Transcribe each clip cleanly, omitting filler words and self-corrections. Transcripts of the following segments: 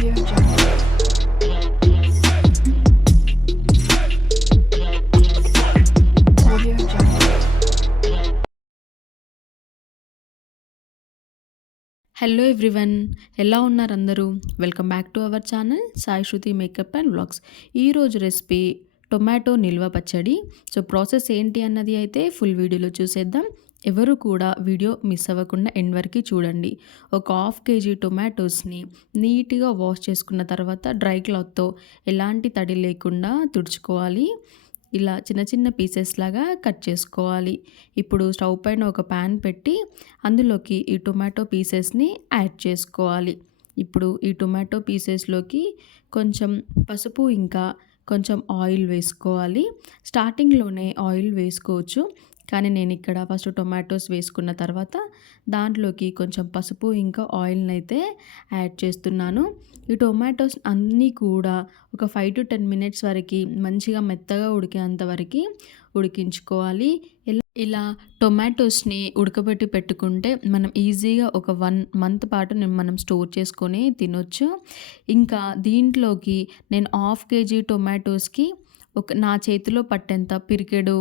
Audio Jungle. Audio Jungle. Hello everyone, ఎలా ఉన్నారు అందరూ? Welcome back to our channel Sai Shruti makeup and vlogs. ఈరోజు recipe tomato నిల్వ పచ్చడి. సో ప్రాసెస్ ఏంటి అన్నది అయితే ఫుల్ వీడియోలో చూసేద్దాం. ఎవరు కూడా వీడియో మిస్ అవ్వకుండా ఎండ్ వరకు చూడండి. ఒక హాఫ్ కేజీ టొమాటోస్ని నీట్గా వాష్ చేసుకున్న తర్వాత డ్రై క్లాత్తో ఎలాంటి తడి లేకుండా తుడుచుకోవాలి. ఇలా చిన్న చిన్న పీసెస్ లాగా కట్ చేసుకోవాలి. ఇప్పుడు స్టవ్ పైన ఒక ప్యాన్ పెట్టి అందులోకి ఈ టొమాటో పీసెస్ని యాడ్ చేసుకోవాలి. ఇప్పుడు ఈ టొమాటో పీసెస్లోకి కొంచెం పసుపు ఇంకా కొంచెం ఆయిల్ వేసుకోవాలి. స్టార్టింగ్లోనే ఆయిల్ వేసుకోవచ్చు, కానీ నేను ఇక్కడ ఫస్ట్ టొమాటోస్ వేసుకున్న తర్వాత దాంట్లోకి కొంచెం పసుపు ఇంకా ఆయిల్ని అయితే యాడ్ చేస్తున్నాను. ఈ టొమాటోస్ అన్నీ కూడా ఒక 5 to 10 మినిట్స్ వరకు మంచిగా మెత్తగా ఉడికేంత వరకు ఉడికించుకోవాలి. ఇలా టొమాటోస్ని ఉడకబెట్టి పెట్టుకుంటే మనం ఈజీగా ఒక 1 మంత్ పాటు మనం స్టోర్ చేసుకొని తినొచ్చు. ఇంకా దీంట్లోకి నేను హాఫ్ కేజీ టొమాటోస్కి నా చేతిలో పట్టేంత పిరికెడు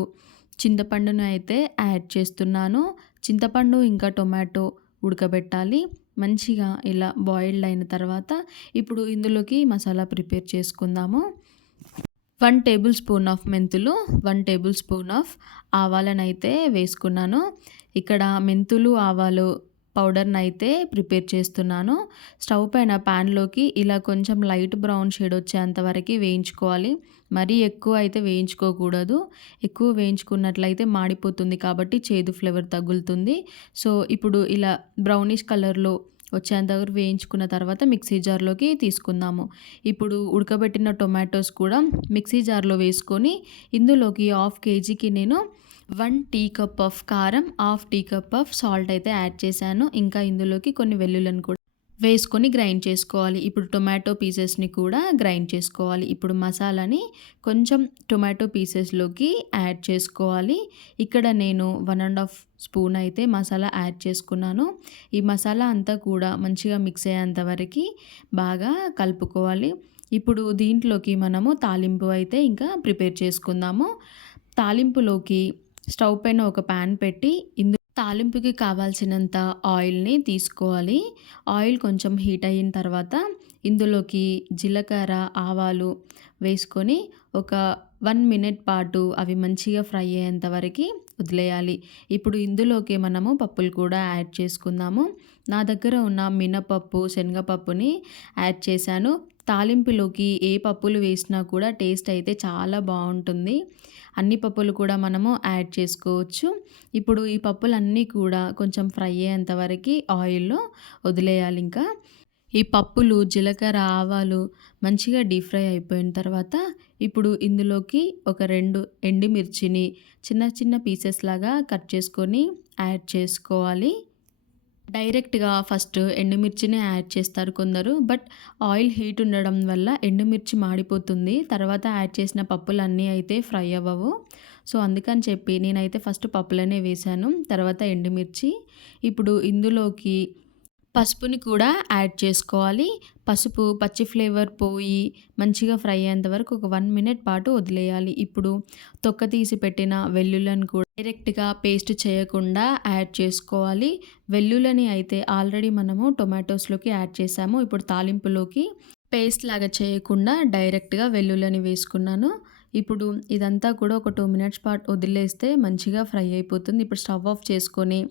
చింతపండును అయితే యాడ్ చేస్తున్నాను. చింతపండు ఇంకా టొమాటో ఉడకబెట్టాలి. మంచిగా ఇలా బాయిల్డ్ అయిన తర్వాత ఇప్పుడు ఇందులోకి మసాలా ప్రిపేర్ చేసుకుందాము. 1 టేబుల్ స్పూన్ ఆఫ్ మెంతులు, 1 టేబుల్ స్పూన్ ఆఫ్ ఆవాలను అయితే వేసుకున్నాను. ఇక్కడ మెంతులు ఆవాలు పౌడర్ని అయితే ప్రిపేర్ చేస్తున్నాను. స్టవ్ పైన ప్యాన్లోకి ఇలా కొంచెం లైట్ బ్రౌన్ షేడ్ వచ్చేంత వరకు వేయించుకోవాలి. మరీ ఎక్కువ అయితే వేయించుకోకూడదు. ఎక్కువ వేయించుకున్నట్లయితే మాడిపోతుంది కాబట్టి చేదు ఫ్లేవర్ తగులుతుంది. సో ఇప్పుడు ఇలా బ్రౌనిష్ కలర్లో వచ్చేంత వరకు వేయించుకున్న తర్వాత మిక్సీ జార్లోకి తీసుకుందాము. ఇప్పుడు ఉడకబెట్టిన టొమాటోస్ కూడా మిక్సీ జార్లో వేసుకొని ఇందులోకి హాఫ్ కేజీకి నేను 1 టీ కప్ ఆఫ్ కారం, half tea cup of salt అయితే యాడ్ చేశాను. ఇంకా ఇందులోకి కొన్ని వెల్లుల్లిని కూడా వేసుకొని గ్రైండ్ చేసుకోవాలి. ఇప్పుడు టొమాటో పీసెస్ని కూడా గ్రైండ్ చేసుకోవాలి. ఇప్పుడు మసాలాని కొంచెం టొమాటో పీసెస్లోకి యాడ్ చేసుకోవాలి. ఇక్కడ నేను 1.5 స్పూన్ అయితే మసాలా యాడ్ చేసుకున్నాను. ఈ మసాలా అంతా కూడా మంచిగా మిక్స్ అయ్యేంత వరకు బాగా కలుపుకోవాలి. ఇప్పుడు దీంట్లోకి మనము తాలింపు అయితే ఇంకా ప్రిపేర్ చేసుకుందాము. తాలింపులోకి స్టవ్ పైన ఒక ప్యాన్ పెట్టి తాలింపుకి కావాల్సినంత ఆయిల్ని తీసుకోవాలి. ఆయిల్ కొంచెం హీట్ అయిన తర్వాత ఇందులోకి జీలకర్ర, ఆవాలు వేసుకొని ఒక 1 మినిట్ పాటు అవి మంచిగా ఫ్రై అయ్యేంత వరకు వదిలేయాలి. ఇప్పుడు ఇందులోకి మనము పప్పులు కూడా యాడ్ చేసుకుందాము. నా దగ్గర ఉన్న మినపప్పు, శనగపప్పుని యాడ్ చేశాను. తాలింపులోకి ఏ పప్పులు వేసినా కూడా టేస్ట్ అయితే చాలా బాగుంటుంది. అన్ని పప్పులు కూడా మనము యాడ్ చేసుకోవచ్చు. ఇప్పుడు ఈ పప్పులన్నీ కూడా కొంచెం ఫ్రై అయ్యేంత వరకు ఆయిల్లో వదిలేయాలి. ఇంకా ఈ పప్పులు, జీలకర్ర, ఆవాలు మంచిగా డీప్ ఫ్రై అయిపోయిన తర్వాత ఇప్పుడు ఇందులోకి ఒక 2 ఎండుమిర్చిని చిన్న చిన్న పీసెస్ లాగా కట్ చేసుకొని యాడ్ చేసుకోవాలి. డైరెక్ట్గా ఫస్ట్ ఎండుమిర్చినే యాడ్ చేస్తారు కొందరు, బట్ ఆయిల్ హీట్ ఉండడం వల్ల ఎండుమిర్చి మాడిపోతుంది. తర్వాత యాడ్ చేసిన పప్పులన్నీ అయితే ఫ్రై అవ్వవు. సో అందుకని చెప్పి నేనైతే ఫస్ట్ పప్పులనే వేశాను, తర్వాత ఎండుమిర్చి. ఇప్పుడు ఇందులోకి పసుపుని కూడా యాడ్ చేసుకోవాలి. పసుపు పచ్చి ఫ్లేవర్ పోయి మంచిగా ఫ్రై అయ్యేంత వరకు ఒక 1 మినిట్ పాటు వదిలేయాలి. ఇప్పుడు తొక్క తీసి పెట్టిన వెల్లుల్లిని కూడా డైరెక్ట్గా పేస్ట్ చేయకుండా యాడ్ చేసుకోవాలి. వెల్లుల్లిని అయితే ఆల్రెడీ మనము టొమాటోస్లోకి యాడ్ చేసాము. ఇప్పుడు తాలింపులోకి పేస్ట్ లాగా చేయకుండా డైరెక్ట్గా వెల్లుల్లిని వేసుకున్నాను. ఇప్పుడు ఇదంతా కూడా ఒక 2 మినిట్స్ పాటు వదిలేస్తే మంచిగా ఫ్రై అయిపోతుంది. ఇప్పుడు స్టవ్ ఆఫ్ చేసుకొని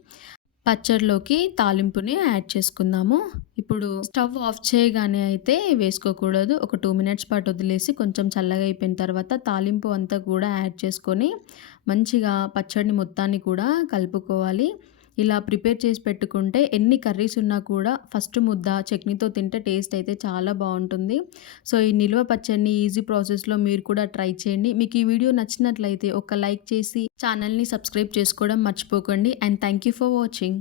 పచ్చడిలోకి తాలింపుని యాడ్ చేసుకుందాము. ఇప్పుడు స్టవ్ ఆఫ్ చేయగానే అయితే వేసుకోకూడదు. ఒక 2 మినిట్స్ పాటు వదిలేసి కొంచెం చల్లగా అయిపోయిన తర్వాత తాలింపు అంతా కూడా యాడ్ చేసుకొని మంచిగా పచ్చడిని మొత్తాన్ని కూడా కలుపుకోవాలి. ఇలా ప్రిపేర్ చేసి పెట్టుకుంటే ఎన్ని కర్రీస్ ఉన్నా కూడా ఫస్ట్ ముద్ద చట్నీతో తింటే టేస్ట్ అయితే చాలా బాగుంటుంది. సో ఈ నిల్వ పచ్చడిని ఈజీ ప్రాసెస్లో మీరు కూడా ట్రై చేయండి. మీకు ఈ వీడియో నచ్చినట్లయితే ఒక లైక్ చేసి ఛానల్ని సబ్స్క్రైబ్ చేసుకోవడం మర్చిపోకండి. And thank you for watching.